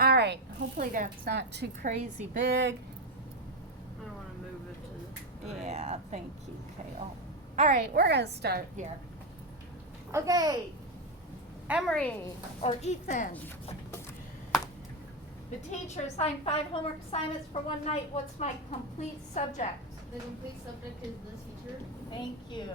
All right, hopefully that's not too crazy big. I want to move it to. Yeah, thank you, Kale. All right, we're gonna start here. Okay, Emery or Ethan. The teacher assigned 5 homework assignments for one night. What's my complete subject? The complete subject is the teacher. Thank you.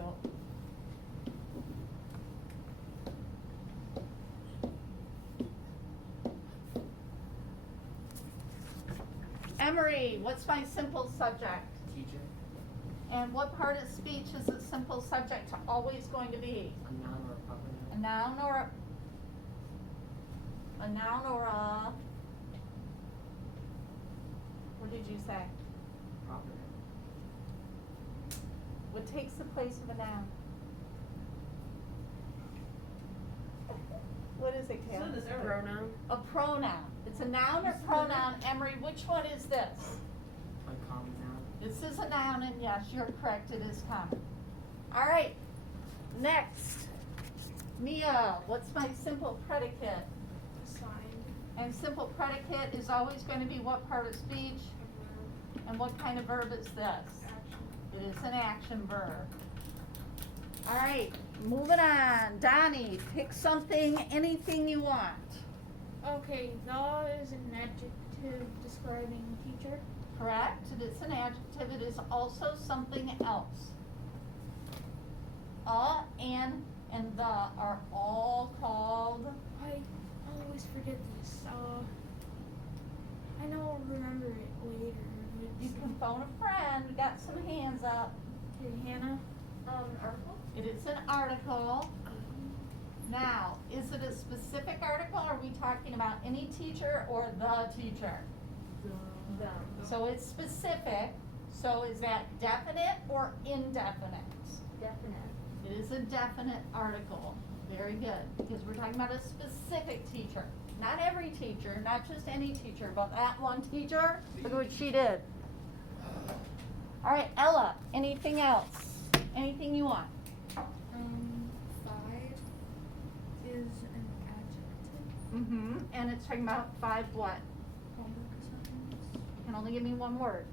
Emery, what's my simple subject? Teacher. And what part of speech is a simple subject always going to be? A noun or a proper A noun. noun or a noun or a, what did you say? Proper noun. What takes the place of a noun? What is it, Kale? Pronoun. A pronoun. It's a noun or pronoun. Emery, which one is this? A common noun. This is a noun, and yes, you're correct, it is common. All right, next. Mia, what's my simple predicate? Assigned. And simple predicate is always going to be what part of speech? And what kind of verb is this? Action. It is an action verb. All right, moving on. Donnie, pick something, anything you want. Okay, the is an adjective describing teacher. Correct? It is an adjective. It is also something else. And the are all called. I always forget this. I know I'll remember it later. You can phone a friend. We got some hands up. Okay, Hannah. Article. It is an article. Now, is it a specific article? Or are we talking about any teacher or the teacher? So it's specific. So is that definite or indefinite? Definite. It is a definite article. Very good. Because we're talking about a specific teacher. Not every teacher, not just any teacher, but that one teacher. Look at what she did. All right, Ella, anything else? Anything you want? 5 is an adjective. Mm-hmm. And it's talking about 5 what? Homework assignments. You can only give me one word.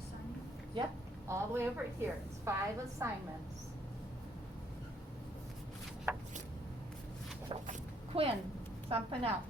Assignments. Yep, all the way over here. It's 5 assignments. Quinn, something else.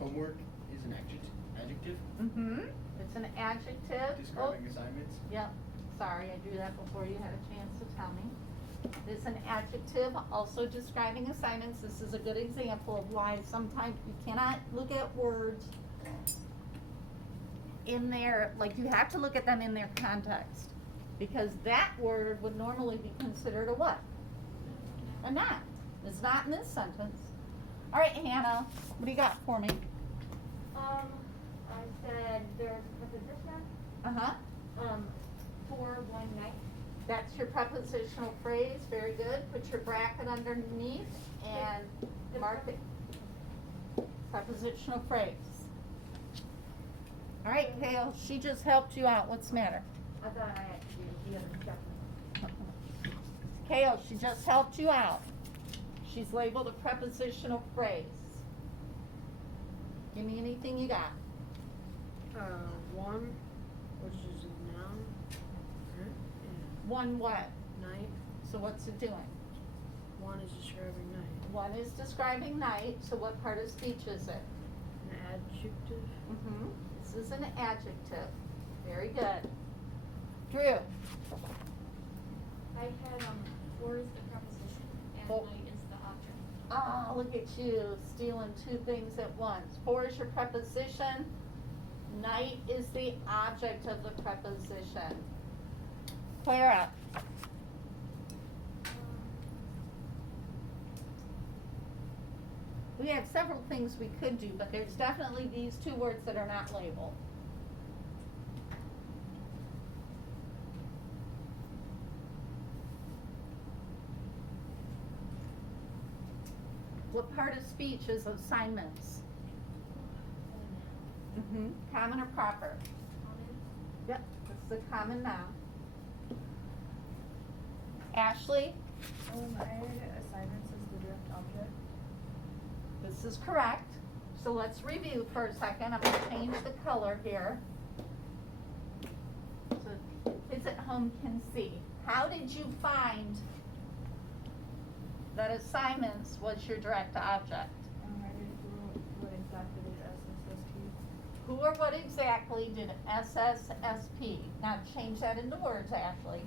Homework is an adjective Mm-hmm. It's an adjective. describing assignments. Yep, sorry, I drew that before you had a chance to tell me. It's an adjective also describing assignments. This is a good example of why sometimes you cannot look at words in their, like you have to look at them in their context. Because that word would normally be considered a what? A noun. It's not in this sentence. All right, Hannah, what do you got for me? I said there's a preposition, Uh-huh. for one night. That's your prepositional phrase. Very good. Put your bracket underneath and mark it. Prepositional phrase. All right, Kale, she just helped you out. What's the matter? I thought I had to do the other stuff. Kale, she just helped you out. She's labeled a prepositional phrase. Give me anything you got. One, which is a noun. Right? One what? And night. So what's it doing? One is describing night. One is describing night, so what part of speech is it? An adjective. Mm-hmm. This is an adjective. Very good. Drew. I had, 4 is the preposition and Four. night is the object. Oh, look at you, stealing 2 things at once. 4 is your preposition. Night is the object of the preposition. Clara. We have several things we could do, but there's definitely these 2 words that are not labeled. What part of speech is assignments? Common or proper? Common. Yep, this is a common noun. Ashley, I had assignments as the direct object. this is correct. So let's review for a second. I'm gonna change the color here. So kids at home can see. How did you find that assignments was your direct object? I did what exactly did SSST? Who or what exactly did SSSP? Now change that into words, Ashley.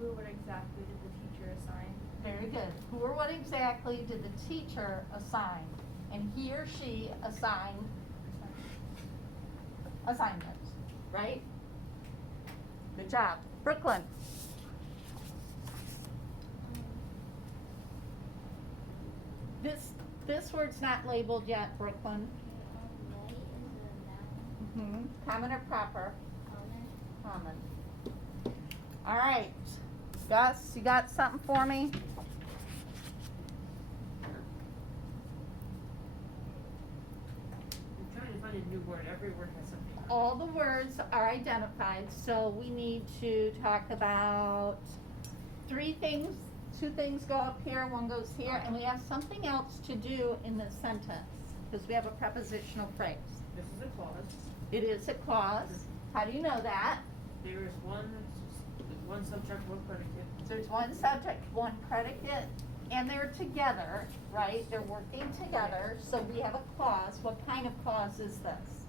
Who what exactly did the teacher assign? Very good. Who or what exactly did the teacher assign? And he or she assigned assignments, right? Good job. Brooklyn. This word's not labeled yet, Brooklyn. Light is a noun. Common or proper? Common. Common. All right. Gus, you got something for me? I'm trying to find a new word. Every word has something. All the words are identified, so we need to talk about 3 things. 2 things go up here, 1 goes here, and we have something else to do in this sentence, because we have a prepositional phrase. This is a clause. It is a clause. How do you know that? There is one subject, one predicate. There's 1 subject, 1 predicate, and they're together, right? They're working together, so we have a clause. What kind of clause is this?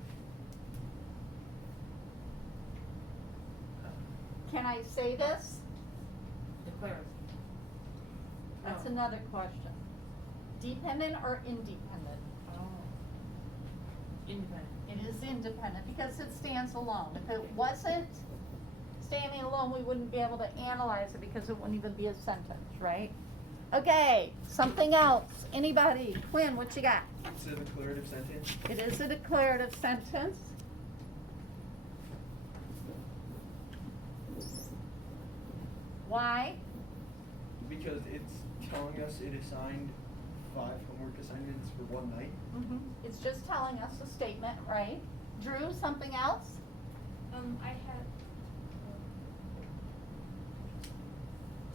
Can I say this? Declares. That's No. another question. Dependent or independent? Independent. It is independent because it stands alone. If it wasn't standing alone, we wouldn't be able to analyze it because it wouldn't even be a sentence, right? Okay, something else. Anybody? Quinn, what you got? It's a declarative sentence. It is a declarative sentence. Why? Because it's telling us it assigned 5 homework assignments for one night. It's just telling us a statement, right? Drew, something else? I had.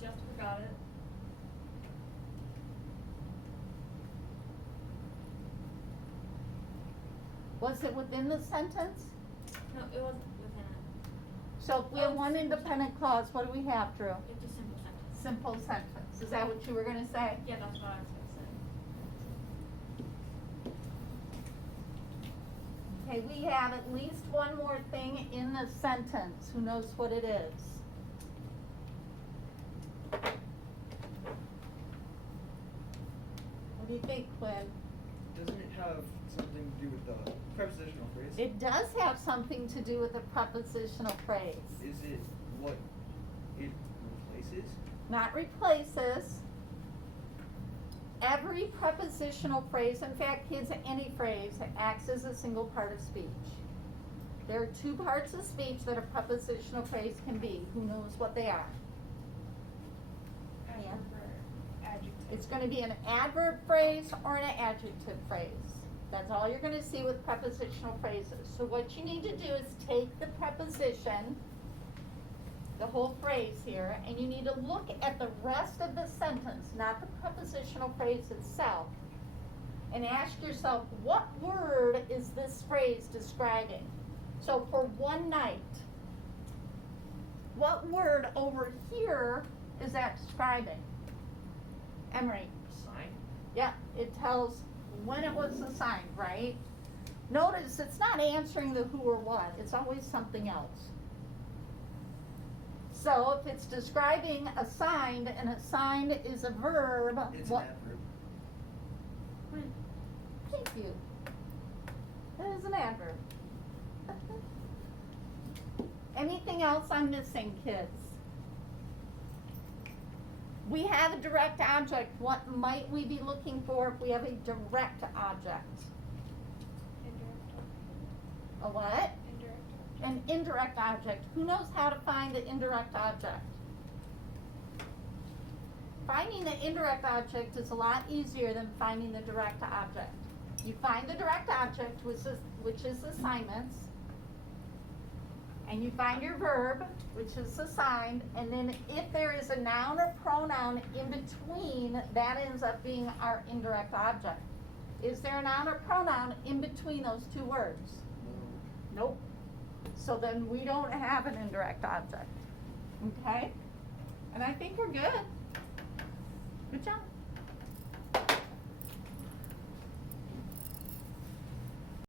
Just forgot it. Was it within the sentence? No, it wasn't within it. So if we have 1 independent clause, what do we have, Drew? It's a simple sentence. Simple sentence. Is that what you were gonna say? Yeah, that's what I was gonna say. Okay, we have at least 1 more thing in the sentence. Who knows what it is? What do you think, Quinn? Doesn't it have something to do with the prepositional phrase? It does have something to do with the prepositional phrase. Is it what it replaces? Not replaces. Every prepositional phrase, in fact, kids, any phrase acts as a single part of speech. There are 2 parts of speech that a prepositional phrase can be. Who knows what they are? Adverb or adjective. It's going to be an adverb phrase or an adjective phrase. That's all you're going to see with prepositional phrases. So what you need to do is take the preposition, the whole phrase here, and you need to look at the rest of the sentence, not the prepositional phrase itself, and ask yourself, what word is this phrase describing? So for one night, what word over here is that describing? Emery. Sign. Yeah, it tells when it was assigned, right? Notice it's not answering the who or what, it's always something else. So if it's describing assigned, and assigned is a verb, It's what? an adverb. Thank you. It is an adverb. Anything else I'm missing, kids? We have a direct object. What might we be looking for if we have a direct object? Indirect. A what? Indirect. An indirect object. Who knows how to find the indirect object? Finding the indirect object is a lot easier than finding the direct object. You find the direct object, which is assignments. And you find your verb, which is assigned, and then if there is a noun or pronoun in between, that ends up being our indirect object. Is there a noun or pronoun in between those two words? Nope. So then we don't have an indirect object. Okay? And I think we're good. Good job.